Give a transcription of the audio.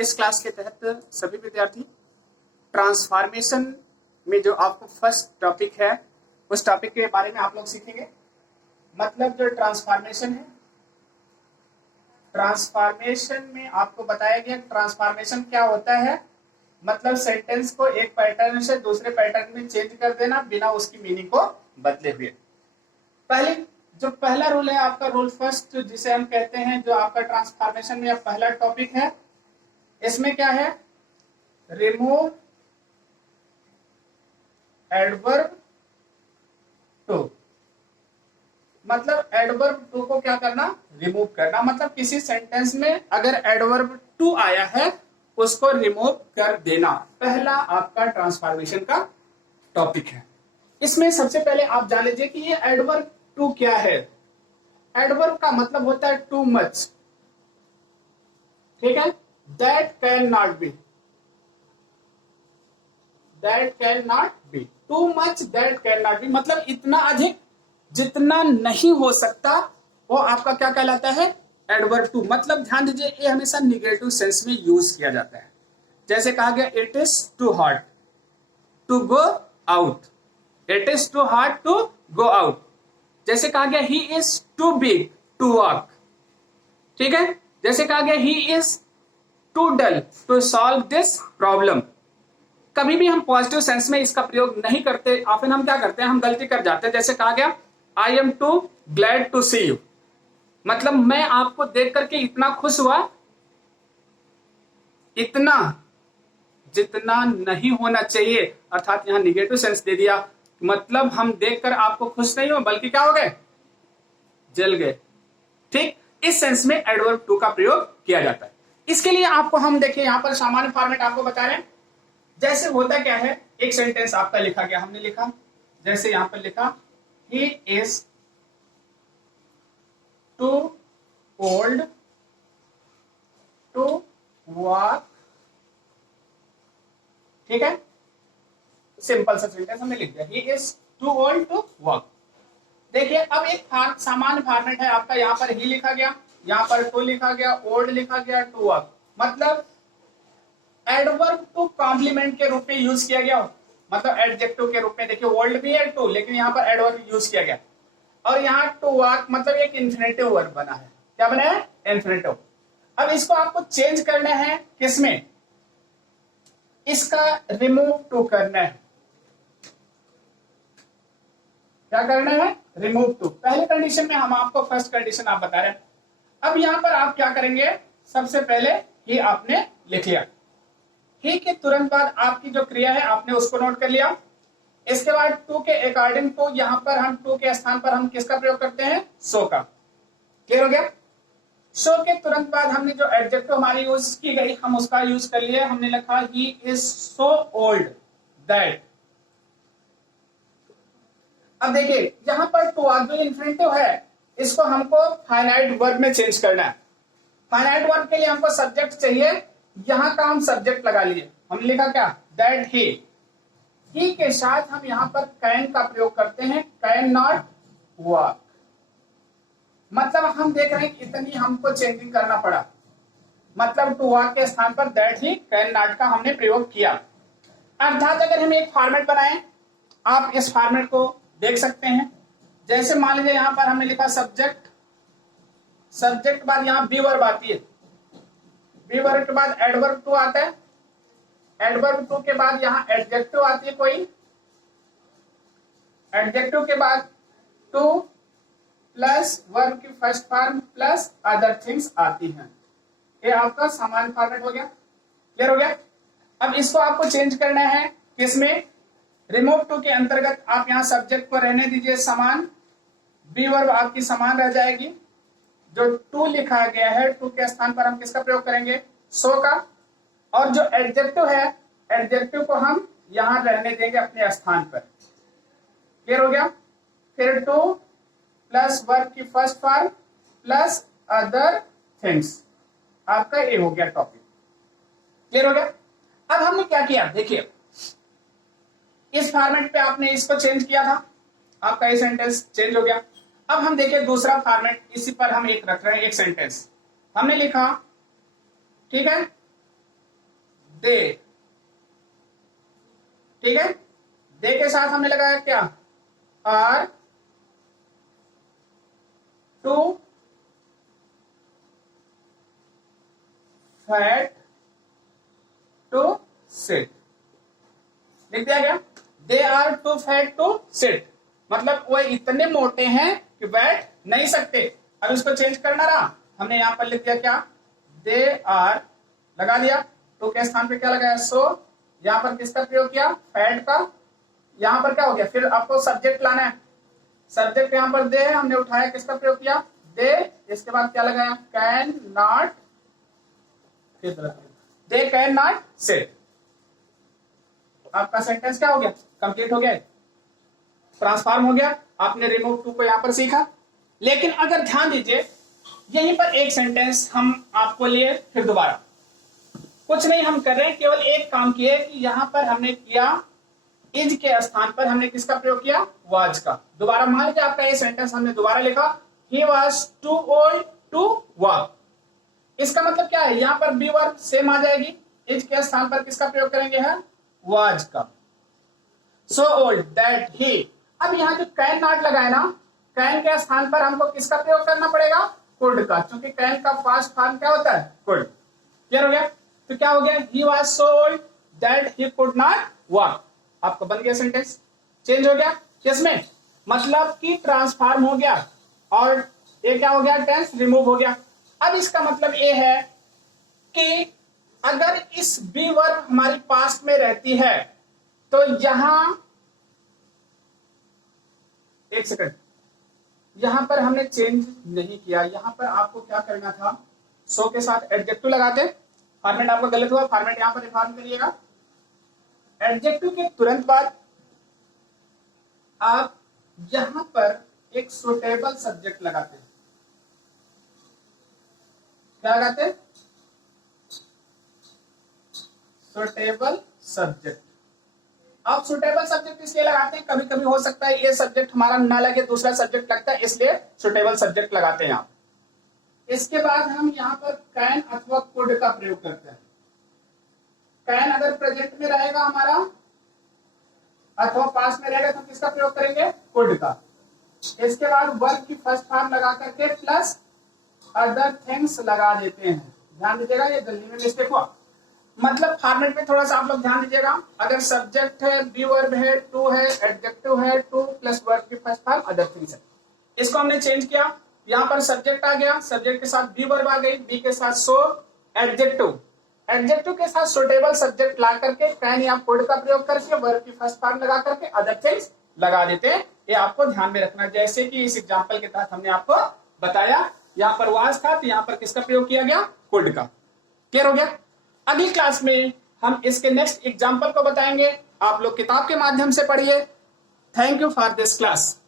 इस क्लास के तहत सभी विद्यार्थी ट्रांसफॉर्मेशन में जो आपको फर्स्ट टॉपिक है उस टॉपिक के बारे में आप लोग सीखेंगे। मतलब जो ट्रांसफॉर्मेशन है, ट्रांसफॉर्मेशन में आपको बताया गया ट्रांसफॉर्मेशन क्या होता है। मतलब सेंटेंस को एक पैटर्न से दूसरे पैटर्न में चेंज कर देना बिना उसकी मीनिंग को बदले हुए। पहला रूल है आपका, रूल फर्स्ट, जिसे हम कहते हैं जो आपका ट्रांसफॉर्मेशन में पहला टॉपिक है। इसमें क्या है? Remove adverb too. मतलब एडवर्ब टू को क्या करना? रिमूव करना। मतलब किसी सेंटेंस में अगर एडवर्ब टू आया है उसको रिमूव कर देना, पहला आपका ट्रांसफॉर्मेशन का टॉपिक है। इसमें सबसे पहले आप जान लीजिए कि ये एडवर्ब टू क्या है। एडवर्ब का मतलब होता है टू मच, ठीक है। That can not be, that can not be, too much that can not be, मतलब इतना अधिक जितना नहीं हो सकता वो आपका क्या कहलाता है? Adverb too. मतलब ध्यान दीजिए ये हमेशा निगेटिव सेंस में यूज किया जाता है। जैसे कहा गया it is too hot to go out, it is too hot to go out. जैसे कहा गया he is too big to walk, ठीक है। जैसे कहा गया he is too dull to solve this problem. कभी भी हम पॉजिटिव सेंस में इसका प्रयोग नहीं करते, ऑफन हम क्या करते हैं, हम गलती कर जाते हैं। जैसे कहा गया I am too glad to see you, मतलब मैं आपको देख करके इतना खुश हुआ, इतना जितना नहीं होना चाहिए, अर्थात यहां निगेटिव सेंस दे दिया। मतलब हम देखकर आपको खुश नहीं हो बल्कि क्या हो गए? जल गए, ठीक। इस सेंस में एडवर्ब टू का प्रयोग किया जाता है। इसके लिए आपको हम देखिए यहां पर सामान्य फॉर्मेट आपको बता रहे हैं। जैसे होता क्या है, एक सेंटेंस आपका लिखा गया, हमने लिखा, जैसे यहां पर लिखा he is too old to walk, ठीक है। सिंपल सा सेंटेंस हमने लिख दिया, he is too old to walk. देखिए अब एक सामान्य फॉर्मेट है आपका, यहां पर ही लिखा गया, यहां पर टू लिखा गया, ओल्ड लिखा गया, टू वॉक। मतलब एडवर्ब टू कॉम्प्लीमेंट के रूप में यूज किया गया, मतलब एडजेक्टिव के रूप में। देखिए ओल्ड भी है टू, लेकिन यहां पर एडवर्ब यूज किया गया। और यहाँ टू वॉक मतलब एक इन्फिनेटिव वर्ब बना है। क्या बना है? इन्फिनेटिव। अब इसको आपको चेंज करना है किसमें? इसका रिमूव टू करना है। क्या करना है? Remove to. पहले कंडीशन में हम आपको फर्स्ट कंडीशन आप बता रहे हैं। अब यहां पर आप क्या करेंगे? सबसे पहले ही आपने लिख लिया, ही के तुरंत बाद आपकी जो क्रिया है आपने उसको नोट कर लिया। इसके बाद टू के अकॉर्डिंग टू, यहां पर हम टू के स्थान पर हम किसका प्रयोग करते हैं? सो का। क्लियर हो गया? सो के तुरंत बाद हमने जो एडजेक्टिव हमारी यूज की गई हम उसका यूज कर लिए। हमने लिखा he is so old that. अब देखिए यहां पर टू जो इन्फिनिटिव है इसको हमको फाइनाइट वर्ब में चेंज करना है। फाइनाइट वर्ब के लिए हमको सब्जेक्ट चाहिए, यहां का हम सब्जेक्ट लगा लिए। हमने लिखा क्या? दैट ही के साथ हम यहां पर कैन का प्रयोग करते हैं, कैन नॉट वॉक। मतलब हम देख रहे हैं इतनी हमको चेंजिंग करना पड़ा, मतलब टू वॉक के स्थान पर दैट ही कैन नॉट का हमने प्रयोग किया। अर्थात अगर हम एक फॉर्मेट बनाएं, आप इस फॉर्मेट को देख सकते हैं। जैसे मान लीजिए यहां पर हमने लिखा सब्जेक्ट, सब्जेक्ट बाद यहां बी वर्ब आती है, बी वर्ब के बाद एडवर्ब टू आता है, एडवर्ब टू के बाद यहां एडजेक्टिव आती है कोई, एडजेक्टिव के बाद टू प्लस वर्ब की first form plus other things आती हैं। ये आपका सामान्य फॉर्मेट हो गया। क्लियर हो गया? अब इसको आपको चेंज करना है किसमें? रिमूव टू के अंतर्गत आप यहां सब्जेक्ट को रहने दीजिए समान, बी वर्ब आपकी समान रह जाएगी। जो टू लिखा गया है टू के स्थान पर हम किसका प्रयोग करेंगे? सो का। और जो एडजेक्टिव है एडजेक्टिव को हम यहां रहने देंगे अपने स्थान पर। क्लियर हो गया? फिर टू प्लस वर्ब की first form plus other things, आपका ये हो गया टॉपिक। क्लियर हो गया? अब हमने क्या किया? देखिए इस फॉर्मेट पे आपने इसको चेंज किया था, आपका ये सेंटेंस चेंज हो गया। अब हम देखिए दूसरा फॉर्मेट, इसी पर हम एक रख रहे हैं, एक सेंटेंस हमने लिखा, ठीक है। दे, ठीक है। दे के साथ हमने लगाया क्या, are too fat to sit, लिख दिया गया। They are too fat to sit, मतलब वो इतने मोटे हैं कि बैठ नहीं सकते। अब इसको चेंज करना रहा, हमने यहां पर लिख दिया क्या, दे आर लगा दिया, टू के स्थान पे क्या लगाया, सो यहां पर किसका प्रयोग किया, फैट का। यहां पर क्या हो गया, फिर आपको सब्जेक्ट लाना है, सब्जेक्ट यहां पर दे है, हमने उठाया किसका प्रयोग किया, दे, इसके बाद क्या लगाया, can not, they can not sit. आपका सेंटेंस क्या हो गया, कंप्लीट हो गया, ट्रांसफॉर्म हो गया। आपने रिमूव टू को यहां पर सीखा। लेकिन अगर ध्यान दीजिए, यहीं पर एक सेंटेंस हम आपको लिए फिर दोबारा, कुछ नहीं हम कर रहे हैं, केवल एक काम किए कि यहां पर हमने किया इज के स्थान पर हमने किसका प्रयोग किया, वाज का। दोबारा मान लीजिए आपका ये सेंटेंस हमने दोबारा लिखा, he was too old to walk. इसका मतलब क्या है, यहां पर बी वर्ब सेम आ जाएगी, इज के स्थान पर किसका प्रयोग करेंगे, है वाज का। सो ओल्ड दैट ही, अब यहाँ जो कैन नॉट लगाए ना, कैन के स्थान पर हमको किसका प्रयोग करना पड़ेगा, कुड का, क्योंकि कैन का पास्ट फॉर्म क्या होता है, कुड। क्लियर हो गया। तो क्या हो गया, he was so old that he could not walk. आपका बन गया सेंटेंस, चेंज हो गया किसमें, मतलब कि ट्रांसफॉर्म हो गया, और ये क्या हो गया, टेंस रिमूव हो गया। अब इसका मतलब ये है कि अगर इस बी वर्ब हमारी पास्ट में रहती है तो यहां, एक सेकंड, यहां पर हमने चेंज नहीं किया, यहां पर आपको क्या करना था, सो के साथ एडजेक्टिव लगाते, फॉर्मेट आपका गलत हुआ, फॉर्मेट यहां पर रिफॉर्म करिएगा। एडजेक्टिव के तुरंत बाद आप यहां पर एक सुटेबल सब्जेक्ट लगाते हैं, क्या लगाते हैं, सुटेबल सब्जेक्ट। आप सुटेबल सब्जेक्ट इसलिए लगाते हैं, कभी कभी हो सकता है ये सब्जेक्ट हमारा ना लगे, दूसरा सब्जेक्ट लगता है, इसलिए सुटेबल सब्जेक्ट लगाते हैं आप। इसके बाद हम यहाँ पर कैन अथवा कुड का प्रयोग करते हैं। कैन अगर प्रेजेंट में रहेगा हमारा अथवा पास्ट में रहेगा तो किसका प्रयोग करेंगे, कुड का। इसके बाद वर्ब की फर्स्ट फॉर्म लगा करके प्लस अदर थिंग्स लगा देते हैं। ध्यान दीजिएगा, ये जल्दी में मिस्टेक हुआ, मतलब फॉर्मेट में थोड़ा सा आप लोग ध्यान दीजिएगा। अगर सब्जेक्ट है, बी वर्ब है, टू है, एडजेक्टिव है, टू प्लस वर्ब की फर्स्ट फॉर्म अदर थिंग्स है, इसको हमने चेंज किया। यहाँ पर सब्जेक्ट आ गया, सब्जेक्ट के साथ बी वर्ब आ गई, बी के साथ सो, एडजेक्टिव, एडजेक्टिव के साथ सुटेबल सब्जेक्ट ला करके कैन या कुड का प्रयोग करके वर्ब की फर्स्ट फॉर्म लगा करके अदर थिंग्स लगा देते हैं। ये आपको ध्यान में रखना, जैसे कि इस एग्जांपल के तहत हमने आपको बताया, यहाँ पर वाज था तो यहाँ पर किसका प्रयोग किया गया, कुड का। क्लियर हो गया। अगली क्लास में हम इसके नेक्स्ट एग्जाम्पल को बताएंगे, आप लोग किताब के माध्यम से पढ़िए। Thank you for this class.